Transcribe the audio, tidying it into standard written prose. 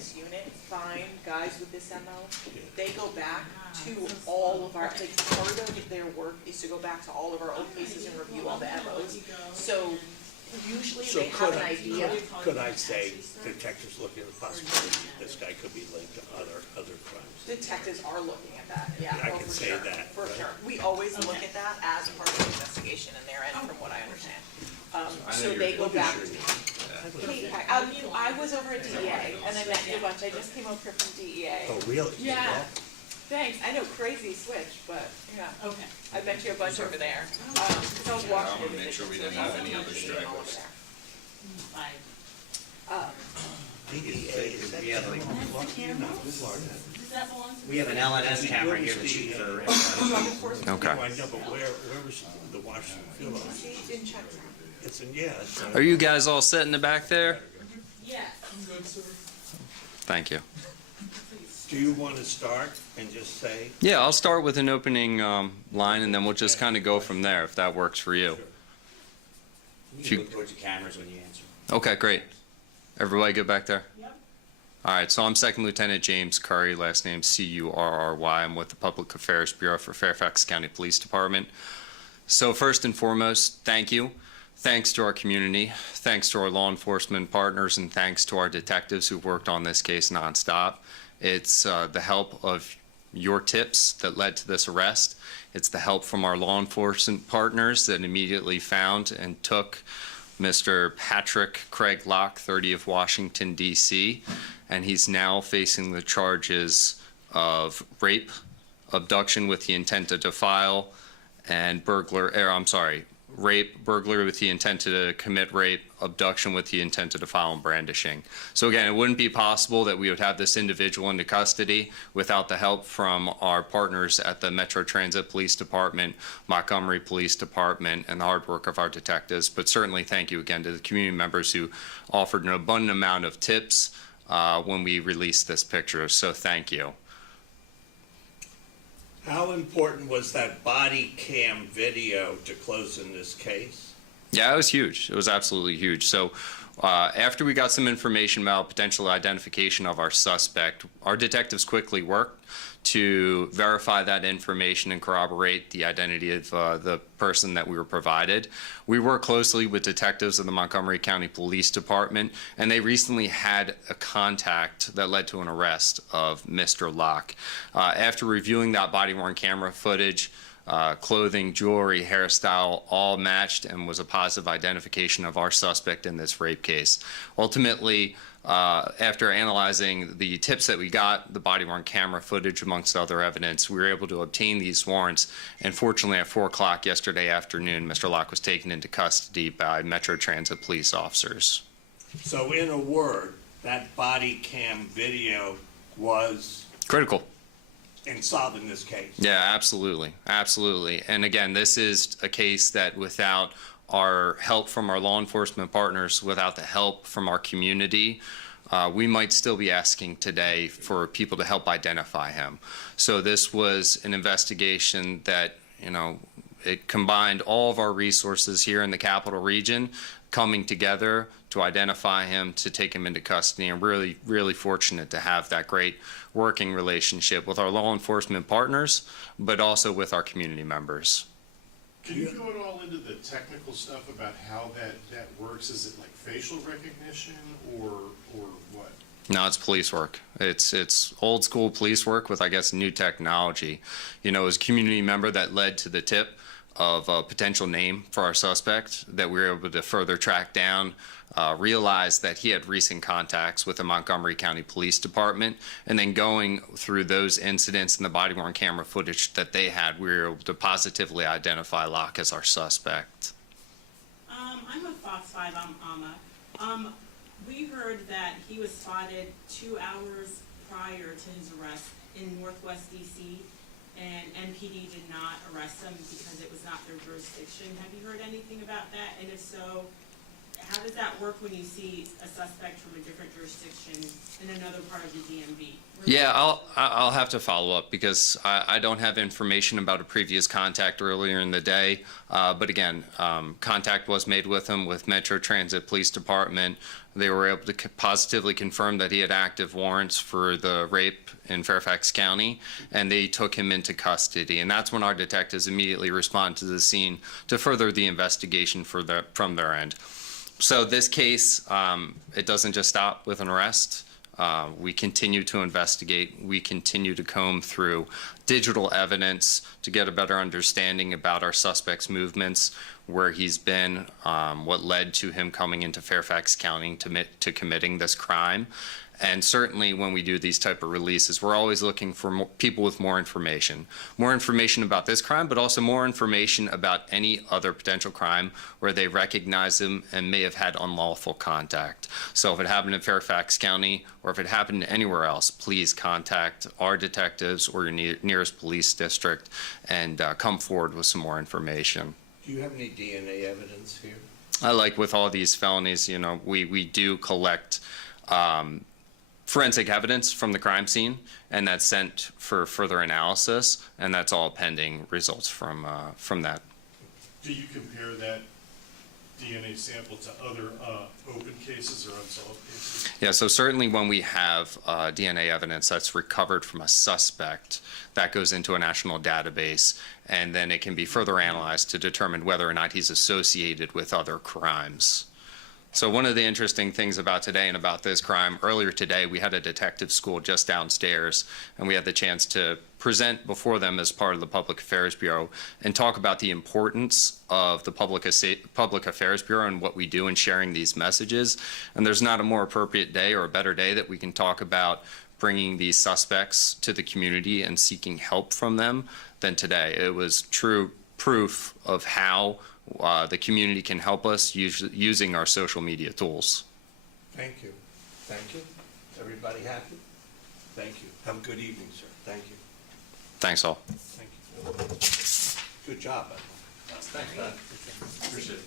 this unit find guys with this MO, they go back to all of our, like, part of their work is to go back to all of our old cases and review all the MOs. So usually they have an idea. Could I say detectives looking at the possibility this guy could be linked to other crimes? Detectives are looking at that, yeah. I oh, can for say sure, that, for right? sure. We always look at that as part of the investigation in their end, from what I understand. So they go back. Hey, I was over at DEA, and I met you a bunch. I just came over here from DEA. Oh, really? Yeah. Thanks. I know, crazy switch, but yeah. Okay. I met you a bunch over there. Because I was Yeah, I walking. wanna make sure we didn't have any other stragglers. We have an LNS camera here that shoots our. Okay. I know, but where was the Washington field office? In check. It's in, yeah. It's, Are you guys all set in the back there? Yes. Thank you. do you want to start and just say? Yeah, I'll start with an opening line, and then we'll just kind of go from there, if that works for you. You can look towards the cameras when you answer. Okay, great. Everybody good back there? Yep. All right, so I'm Second Lieutenant James Curry, last name C-U-R-R-Y. I'm with the Public Affairs Bureau for Fairfax County Police Department. So first and foremost, thank you. Thanks to our community, thanks to our law enforcement partners, and thanks to our detectives who've worked on this case nonstop. It's the help of your tips that led to this arrest. It's the help from our law enforcement partners that immediately found and took Mr. Patrick Craig Locke, 30 of Washington, D.C., and he's now facing the charges of rape, abduction with the intent to defile, and rape, burglary with the intent to commit rape, abduction with the intent to defile, and brandishing. So again, it wouldn't be possible that we would have this individual into custody without the help from our partners at the Metro Transit Police Department, Montgomery Police Department, and the hard work of our detectives. But certainly thank you again to the community members who offered an abundant amount of tips when we released this picture. So thank you. How important was that body cam video to closing this case? Yeah, it was huge. It was absolutely huge. So after we got some information about potential identification of our suspect, our detectives quickly worked to verify that information and corroborate the identity of the person that we were provided. We work closely with detectives of the Montgomery County Police Department, and they recently had a contact that led to an arrest of Mr. Locke. After reviewing that body-worn camera footage, clothing, jewelry, hairstyle, all matched and was a positive identification of our suspect in this rape case. Ultimately, after analyzing the tips that we got, the body-worn camera footage amongst other evidence, we were able to obtain these warrants. And fortunately, at 4 o'clock yesterday afternoon, Mr. Locke was taken into custody by Metro Transit police officers. So in a word, that body cam video was Critical. in solving this case. Yeah, absolutely. Absolutely. And again, this is a case that without our help from our law enforcement partners, without the help from our community, we might still be asking today for people to help identify him. So this was an investigation that, it combined all of our resources here in the capital region coming together to identify him, to take him into custody, and really, really fortunate to have that great working relationship with our law enforcement partners, but also with our community members. Can you go at all into the technical stuff about how that works? Is it like facial recognition or what? No, it's police work. It's old school police work with, I guess, new technology. It was a community member that led to the tip of a potential name for our suspect that we were able to further track down, realized that he had recent contacts with the Montgomery County Police Department, and then going through those incidents and the body-worn camera footage that they had, we were able to positively identify Locke as our suspect. I'm with Fox 5, I'm Amma. We heard that he was spotted 2 hours prior to his arrest in Northwest DC, and MPD did not arrest him because it was not their jurisdiction. Have you heard anything about that? And if so, how does that work when you see a suspect from a different jurisdiction in another part of the DMV? Yeah, I'll have to follow up because I don't have information about a previous contact earlier in the day. But again, contact was made with him with Metro Transit Police Department. They were able to positively confirm that he had active warrants for the rape in Fairfax County, and they took him into custody. And that's when our detectives immediately responded to the scene to further the investigation from their end. So this case, it doesn't just stop with an arrest. We continue to investigate. We continue to comb through digital evidence to get a better understanding about our suspect's movements, where he's been, what led to him coming into Fairfax County to committing this crime. And certainly when we do these type of releases, we're always looking for people with more information about this crime, but also more information about any other potential crime where they recognize him and may have had unlawful contact. So if it happened in Fairfax County or if it happened anywhere else, please contact our detectives or your nearest police district and come forward with some more information. Do you have any DNA evidence here? Like with all these felonies, you know, we do collect forensic evidence from the crime scene, and that's sent for further analysis, and that's all pending results from that. Do you compare that DNA sample to other open cases or unsolved cases? Yeah, so certainly when we have DNA evidence that's recovered from a suspect, that goes into a national database, and then it can be further analyzed to determine whether or not he's associated with other crimes. So one of the interesting things about today and about this crime, earlier today we had a detective school just downstairs, and we had the chance to present before them as part of the Public Affairs Bureau and talk about the importance of the Public Affairs Bureau and what we do in sharing these messages. And there's not a more appropriate day or a better day that we can talk about bringing these suspects to the community and seeking help from them than today. It was true proof of how the community can help us using our social media tools. Thank you. Thank you. Everybody happy? Thank you. Have a good evening, sir. Thank you. Thanks all. Thank you. Good job, Ed. Thanks, Todd. Appreciate it.